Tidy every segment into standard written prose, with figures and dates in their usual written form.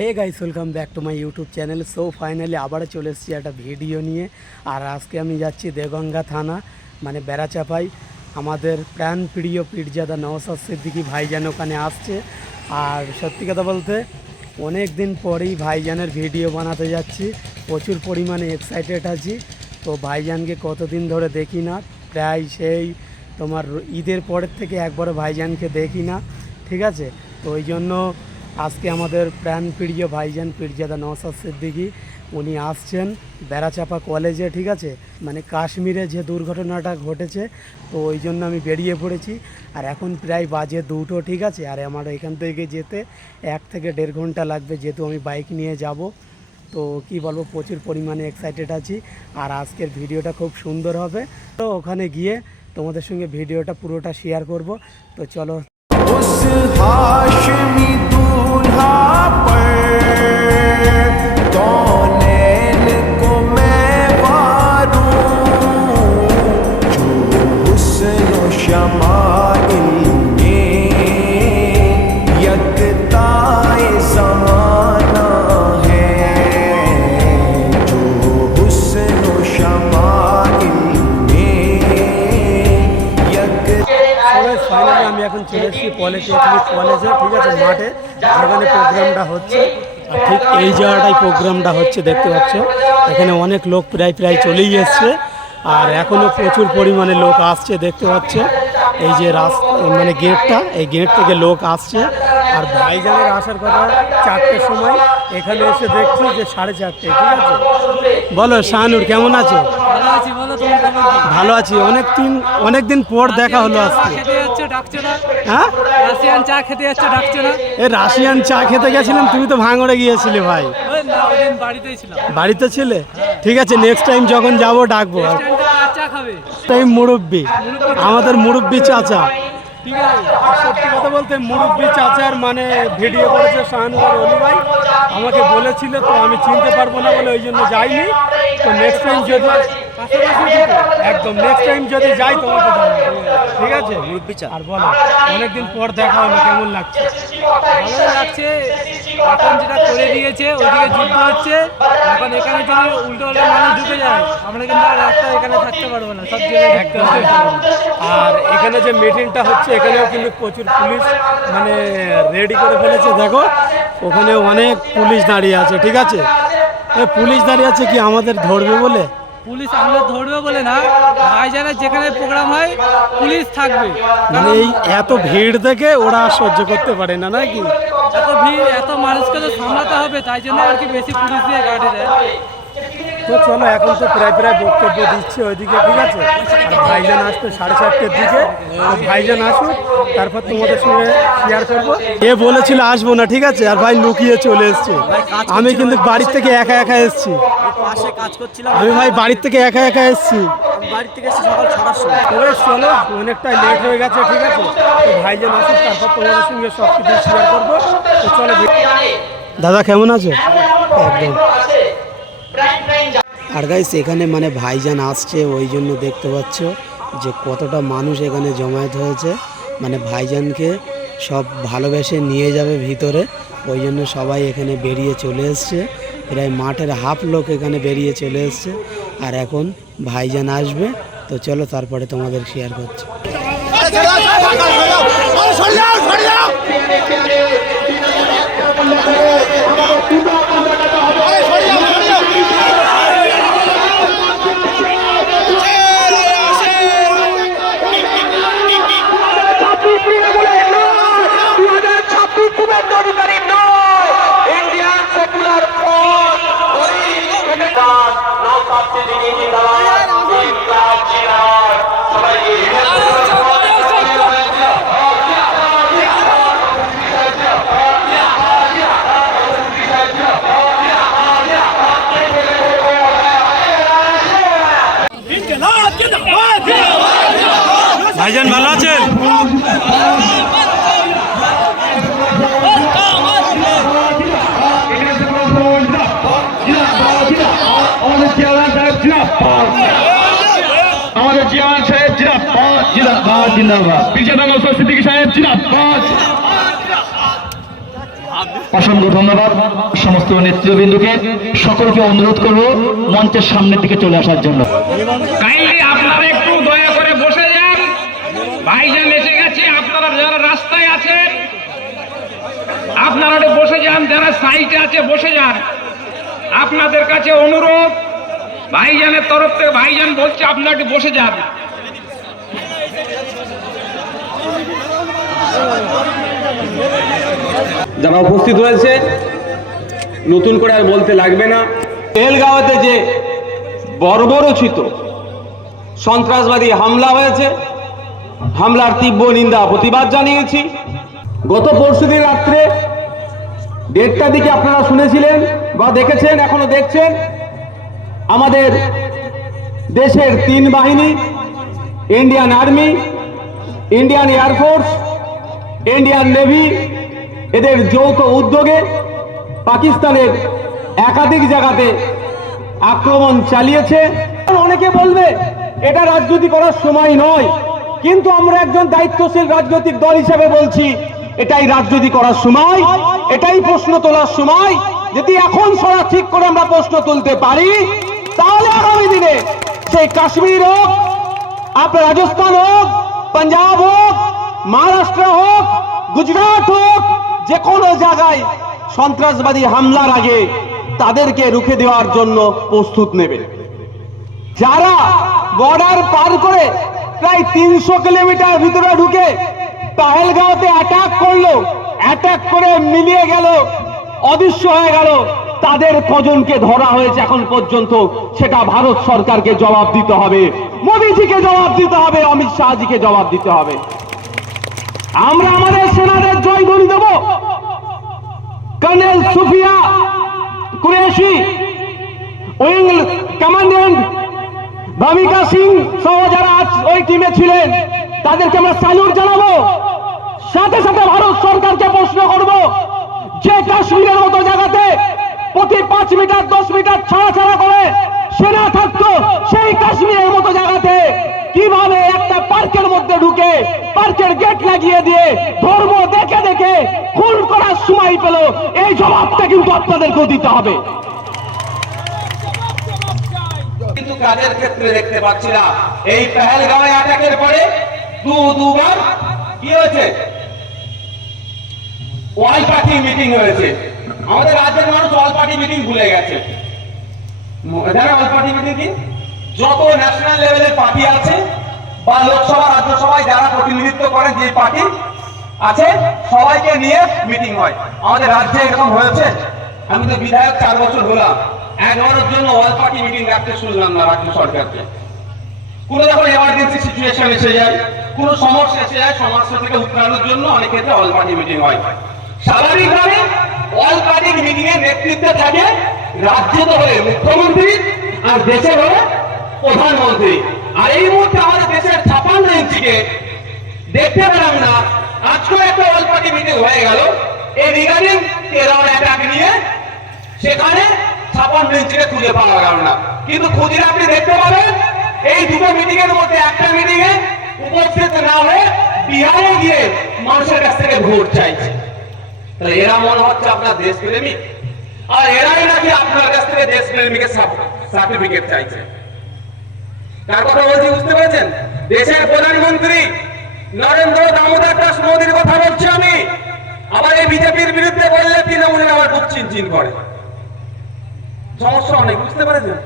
Hey guys, welcome back to my YouTube channel. So finally আবার চলে এসেছি একটা ভিডিও নিয়ে। আর আজকে আমি যাচ্ছি দেগঙ্গা থানা, মানে বেড়াচাপাই। আমাদের প্রাণ প্রিয় পীরজাদা নওশাদ সিদ্দিকী ভাইজান ওখানে আসছে। আর সত্যি কথা বলতে অনেক দিন পরেই ভাইজানের ভিডিও বানাতে যাচ্ছি, প্রচুর পরিমাণে এক্সাইটেড আছি। তো ভাইজানকে কতদিন ধরে দেখি না, প্রায় সেই তোমার ঈদের পরের থেকে একবারও ভাইজানকে দেখি না, ঠিক আছে। তো ওই জন্য আজকে আমাদের প্রাণপ্রিয় ভাইজান পীরজাদা নওশাদ সিদ্দিকী উনি আসছেন বেড়াচাপা কলেজে, ঠিক আছে। মানে কাশ্মীরে যে দুর্ঘটনাটা ঘটেছে, তো ওই জন্য আমি বেরিয়ে পড়েছি। আর এখন প্রায় বাজে 2টো, ঠিক আছে। আর আমার এখান থেকে যেতে 1 থেকে 1.5 ঘন্টা লাগবে, যেহেতু আমি বাইক নিয়ে যাব। তো কি বলবো, প্রচুর পরিমাণে এক্সাইটেড আছি। আর আজকের ভিডিওটা খুব সুন্দর হবে। তো ওখানে গিয়ে তোমাদের সঙ্গে ভিডিওটা পুরোটা শেয়ার করব। তো চলো। उस हाशमी दूल्हा पर कौनैन को मैं वारूं, जो हुस्न व शमाइल में यकताए ज़माना है, जो हुस्न व शमाइल में ফাইনালি আমি এখন চলে এসেছি পলিটেকনিক কলেজে, ঠিক আছে, মাঠে যেখানে প্রোগ্রামটা হচ্ছে। আর ঠিক এই জায়গাটাই প্রোগ্রামটা হচ্ছে, দেখতে পাচ্ছ। এখানে অনেক লোক প্রায় চলেই এসছে। আর এখনও প্রচুর পরিমাণে লোক আসছে, দেখতে পাচ্ছ। এই যে রাস্তা, মানে গেটটা, এই গেট থেকে লোক আসছে। আর ভাইজানের আসার কথা 4টের সময়, এখানে এসে দেখছি যে 4:30, ঠিক আছে। বলো শাহানুর, কেমন আছো? ভালো আছি। অনেক দিন পর দেখা হলো আজকে। হ্যাঁ, রাশিয়ান চা খেতে যাচ্ছে, ডাকছো না? রাশিয়ান চা খেতে গেছিলাম, তুমি তো ভাঙড়ে গিয়েছিলে ভাই। বাড়িতে ছিলে? ঠিক আছে, নেক্সট টাইম যখন যাবো ডাকবো। টাইম মুরব্বি, আমাদের মুরব্বি চাচা, ঠিক আছে। সত্যি কথা বলতে মুরব্বি চাচার মানে ভিডিও করেছে শাহানুর অলি ভাই, আমাকে বলেছিল। তো আমি চিনতে পারবো না বলে ওই জন্য যাইনি। তো নেক্সট টাইম যদি একদম নেক্সট টাইম যদি যাই তোমাকে জানাবো, ঠিক আছে। মুরব্বি চা। আর বলো, অনেকদিন পর দেখা হলো, কেমন লাগছে? ভালো লাগছে। এখন যেটা করে দিয়েছে, ওইদিকে যুদ্ধ হচ্ছে, এখন এখানে যদি উল্টো উল্টো মানুষ ঢুকে যায়, আমরা কিন্তু আর একটা এখানে থাকতে পারবো না, সব জায়গায় একদম। আর এখানে যে মিটিংটা হচ্ছে, এখানেও কিন্তু প্রচুর পুলিশ মানে রেডি করে ফেলেছে। দেখো ওখানে অনেক পুলিশ দাঁড়িয়ে আছে, ঠিক আছে। পুলিশ দাঁড়িয়ে আছে কি আমাদের ধরবে বলে? পুলিশ আমাদের ধরবে বলে না, ভাইজানের যেখানে প্রোগ্রাম হয় পুলিশ থাকবে। মানে এই এত ভিড় দেখে ওরা সহ্য করতে পারে না, নাকি? এত ভিড়, এত মানুষকে তো সামলাতে হবে, তাই জন্য আর কি বেশি পুলিশ দিয়ে গাড়ি দেয়। তো চলো, এখন তো প্রায় বক্তব্য দিচ্ছে ওইদিকে, ঠিক আছে। আর ভাইজান আসবে 4:30-র দিকে। ভাইজান আসুক, তারপর তোমাদের সঙ্গে শেয়ার করবো। এ বলেছিল আসবো না, ঠিক আছে। আর ভাই লুকিয়ে চলে এসছে। আমি কিন্তু বাড়ির থেকে একা এসছি। আমি ভাই বাড়ির থেকে একা এসছি। তবে চলো, অনেকটাই লেট হয়ে গেছে, ঠিক আছে। তো ভাইজান আসুক, তারপর তোমাদের সঙ্গে সব কিছু শেয়ার করবো। তো চলো। দাদা কেমন আছো? একদম। আর গাইস, এখানে মানে ভাইজান আসছে, ওই জন্য দেখতে পাচ্ছ যে কতটা মানুষ এখানে জমায়েত হয়েছে। মানে ভাইজানকে সব ভালোবেসে নিয়ে যাবে ভিতরে, ওই জন্য সবাই এখানে বেরিয়ে চলে এসছে। প্রায় মাঠের হাফ লোক এখানে বেরিয়ে চলে এসছে। আর এখন ভাইজান আসবে, তো চলো তারপরে তোমাদের শেয়ার করছি। ভাইজান ভালো আছেন? আমাদের জিয়ান সাহেব জিন্দাবাদ, জিন্দাবাদ, জিন্দাবাদ। পীরজাদা নওশাদ সিদ্দিকী সাহেব জিন্দাবাদ। অসংখ্য ধন্যবাদ সমস্ত নেতৃবৃন্দকে। সকলকে অনুরোধ করব মঞ্চের সামনের দিকে চলে আসার জন্য। কাইন্ডলি আপনারা একটু দয়া করে বসে যান, ভাইজান এসে গেছে। আপনারা যারা রাস্তায় আছেন আপনারা একটু বসে যান, যারা সাইটে আছে বসে যান। আপনাদের কাছে অনুরোধ, ভাইজানের তরফ থেকে ভাইজান বলছে আপনারা একটু বসে যান। যারা উপস্থিত হয়েছে, নতুন করে আর বলতে লাগবে না। পেহেলগাঁওতে যে বর্বরোচিত সন্ত্রাসবাদী হামলা হয়েছে, হামলার তীব্র নিন্দা প্রতিবাদ জানিয়েছি। গত পরশুদিন রাত্রে 1:30টার দিকে আপনারা শুনেছিলেন বা দেখেছেন, এখনো দেখছেন, আমাদের দেশের 3 বাহিনী, Indian army, Indian air force, Indian navy, এদের যৌথ উদ্যোগে পাকিস্তানের একাধিক জায়গাতে আক্রমণ চালিয়েছে। অনেকে বলবে এটা রাজনীতি করার সময় নয়, কিন্তু আমরা একজন দায়িত্বশীল রাজনৈতিক দল হিসেবে বলছি এটাই রাজনীতি করার সময়, এটাই প্রশ্ন তোলার সময়। যদি এখন সরা ঠিক করে আমরা প্রশ্ন তুলতে পারি, তাহলে আগামী দিনে সেই কাশ্মীর হোক, আপনার রাজস্থান হোক, পাঞ্জাব হোক, মহারাষ্ট্র হোক, গুজরাট হোক, যে কোনো জায়গায় সন্ত্রাসবাদী হামলার আগে তাদেরকে রুখে দেওয়ার জন্য প্রস্তুত নেবে। যারা বর্ডার পার করে প্রায় 300 কিলোমিটার ভিতরে ঢুকে পেহেলগাঁওতে অ্যাটাক করলো, অ্যাটাক করে মিলিয়ে গেল, অদৃশ্য হয়ে গেল, তাদের কজনকে ধরা হয়েছে এখন পর্যন্ত, সেটা ভারত সরকারকে জবাব দিতে হবে, মোদীজিকে জবাব দিতে হবে, অমিত শাহজিকে জবাব দিতে হবে। আমরা আমাদের সেনাদের জয়ধ্বনি দেব। Colonel Sofiya Qureshi, wing commandant Bhumika Singh সহ যারা ওই টিমে ছিলেন, তাদেরকে আমরা স্যালুট জানাবো। সাথে সাথে ভারত সরকারকে প্রশ্ন করব, যে কাশ্মীরের মতো জায়গাতে প্রতি 5 মিটার 10 মিটার ছাড়া ছাড়া করে সেনা থাকতো, সেই কাশ্মীরের মতো জায়গাতে কিভাবে একটা পার্কের মধ্যে ঢুকে পার্কের গেট লাগিয়ে দিয়ে ধর্ম দেখে দেখে খুন করার সময় পেল, এই জবাবটা কিন্তু আপনাদেরকেও দিতে হবে। কিন্তু কাজের ক্ষেত্রে দেখতে পাচ্ছি না। এই পেহেলগাঁওয়ে অ্যাটাকের পরে দুবার কি হয়েছে, অল পার্টি মিটিং হয়েছে। আমাদের রাজ্যের মানুষ অল পার্টি মিটিং ভুলে গেছে। জানেন অল পার্টি মিটিং কি? যত ন্যাশনাল লেভেলের পার্টি আছে বা লোকসভা রাজ্যসভায় যারা প্রতিনিধিত্ব করেন যে পার্টি আছে, সবাইকে নিয়ে মিটিং হয়। আমাদের রাজ্যে এরকম হয়েছে? আমি তো বিধায়ক 4 বছর হলাম, একবারের জন্য অল পার্টি মিটিং রাখতে শুনলাম না রাজ্য সরকারকে। কোনো যখন এমার্জেন্সি সিচুয়েশন এসে যায়, কোনো সমস্যা এসে যায়, সমস্যা থেকে উত্তরণের জন্য অনেক ক্ষেত্রে অল পার্টি মিটিং হয়। স্বাভাবিকভাবে অল পার্টি মিটিং এর নেতৃত্বে থাকে রাজ্যে তো হলে মুখ্যমন্ত্রী আর দেশে হলে প্রধানমন্ত্রী। আর এই মুহূর্তে আমাদের দেশের 56 ইঞ্চিকে দেখতে পেলাম না। আজকে একটা অল পার্টি মিটিং হয়ে গেল এই রিগার্ডিং টেরর অ্যাটাক নিয়ে, সেখানে 56 ইঞ্চিকে খুঁজে পাওয়া গেল না। কিন্তু খুঁজে আপনি দেখতে পাবেন এই দুটো মিটিং এর মধ্যে একটা মিটিং এ উপস্থিত না হয়ে বিহারে গিয়ে মানুষের কাছ থেকে ভোট চাইছে। তাহলে এরা মনে হচ্ছে আপনার দেশপ্রেমিক, আর এরাই নাকি আপনার কাছ থেকে দেশপ্রেমিকের সার্টিফিকেট চাইছে। কার কথা বলছি বুঝতে পেরেছেন? দেশের প্রধানমন্ত্রী নরেন্দ্র দামোদর দাস মোদীর কথা বলছি আমি। আবার এই বিজেপির বিরুদ্ধে বললে তৃণমূলের আবার বুক চিনচিন করে। সমস্যা অনেক, বুঝতে পেরেছেন?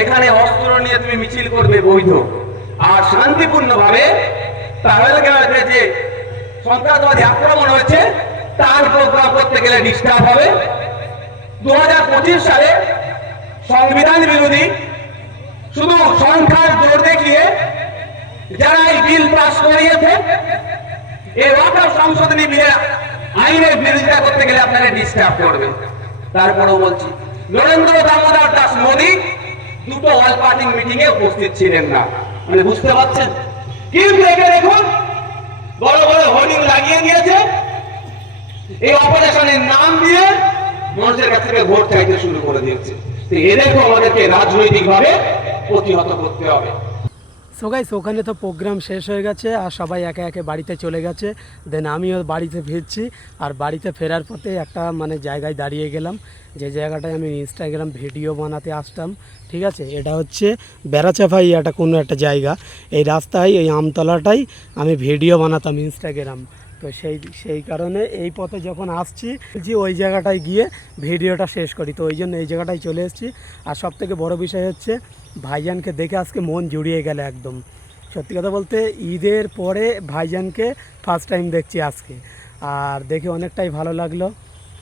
এখানে অস্ত্র নিয়ে তুমি মিছিল করবে বৈধ, আর শান্তিপূর্ণ ভাবে পেহেলগাঁওতে যে সন্ত্রাসবাদী আক্রমণ হয়েছে তার প্রোগ্রাম করতে গেলে ডিস্টার্ব হবে। 2025 সালে সংবিধান বিরোধী শুধু সংখ্যার জোর দেখিয়ে যারা এই বিল পাস করিয়েছে, এই ওয়াটার সংশোধনী বিলের আইনের বিরোধিতা করতে গেলে আপনারা ডিস্টার্ব করবে। তারপরেও বলছি, নরেন্দ্র দামোদর দাস মোদী দুটো অল পার্টি মিটিং এ উপস্থিত ছিলেন না, মানে বুঝতে পারছেন? কিন্তু একে দেখুন বড় বড় হোর্ডিং লাগিয়ে দিয়েছে, এই অপারেশনের নাম দিয়ে মানুষের কাছ থেকে ভোট চাইতে শুরু করে দিয়েছে। এদেরকে আমাদেরকে রাজনৈতিক ভাবে প্রতিহত করতে হবে। সো গাইস ওখানে তো প্রোগ্রাম শেষ হয়ে গেছে আর সবাই একে একে বাড়িতে চলে গেছে। দেন আমিও বাড়িতে ফিরছি, আর বাড়িতে ফেরার পথে একটা মানে জায়গায় দাঁড়িয়ে গেলাম, যে জায়গাটায় আমি ইনস্টাগ্রাম ভিডিও বানাতে আসতাম। ঠিক আছে, এটা হচ্ছে বেড়াচাপাই একটা কোনো একটা জায়গা, এই রাস্তায় এই আমতলাটাই আমি ভিডিও বানাতাম ইনস্টাগ্রাম। তো সেই কারণে এই পথে যখন আসছি যে ওই জায়গাটায় গিয়ে ভিডিওটা শেষ করি, তো ওই জন্য এই জায়গাটায় চলে এসেছি। আর সবথেকে বড় বিষয় হচ্ছে ভাইজানকে দেখে আজকে মন জুড়িয়ে গেল একদম। সত্যি কথা বলতে ঈদের পরে ভাইজানকে ফার্স্ট টাইম দেখছি আজকে, আর দেখে অনেকটাই ভালো লাগলো।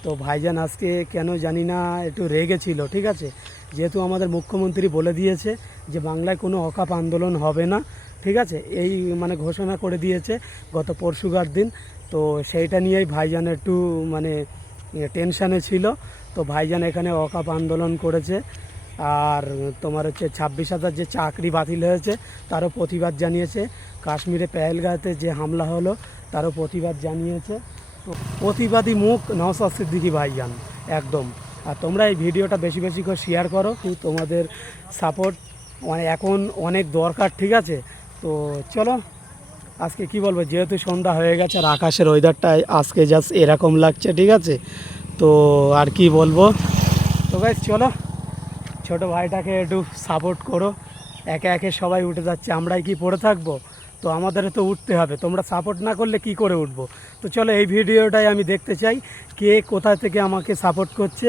তো ভাইজান আজকে কেন জানি না একটু রেগে ছিল। ঠিক আছে, যেহেতু আমাদের মুখ্যমন্ত্রী বলে দিয়েছে যে বাংলায় কোনো অকাপ আন্দোলন হবে না, ঠিক আছে, এই মানে ঘোষণা করে দিয়েছে গত পরশুগার দিন। তো সেইটা নিয়েই ভাইজান একটু মানে টেনশানে ছিল। তো ভাইজান এখানে অকাপ আন্দোলন করেছে, আর তোমার হচ্ছে 26,000 যে চাকরি বাতিল হয়েছে তারও প্রতিবাদ জানিয়েছে। কাশ্মীরে পেহেলগাঁওতে যে হামলা হলো তারও প্রতিবাদ জানিয়েছে। তো প্রতিবাদী মুখ নওশাদ সিদ্দিকী ভাইজান একদম। আর তোমরা এই ভিডিওটা বেশি বেশি করে শেয়ার করো, তোমাদের সাপোর্ট মানে এখন অনেক দরকার। ঠিক আছে, তো চলো আজকে কি বলবো, যেহেতু সন্ধ্যা হয়ে গেছে আর আকাশের ওয়েদারটাই আজকে জাস্ট এরকম লাগছে। ঠিক আছে, তো আর কি বলবো, তো গাইস চলো ছোটো ভাইটাকে একটু সাপোর্ট করো। একে একে সবাই উঠে যাচ্ছে, আমরাই কি পড়ে থাকবো? তো আমাদের তো উঠতে হবে, তোমরা সাপোর্ট না করলে কি করে উঠবো? তো চলো এই ভিডিওটাই আমি দেখতে চাই কে কোথা থেকে আমাকে সাপোর্ট করছে,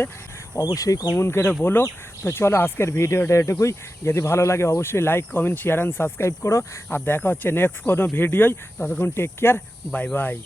অবশ্যই কমেন্ট করে বলো। তো চলো আজকের ভিডিওটা এটুকুই, যদি ভালো লাগে অবশ্যই like comment share and subscribe করো। আর দেখা হচ্ছে নেক্সট কোনো ভিডিওয়, ততক্ষণ টেক কেয়ার, বাই বাই।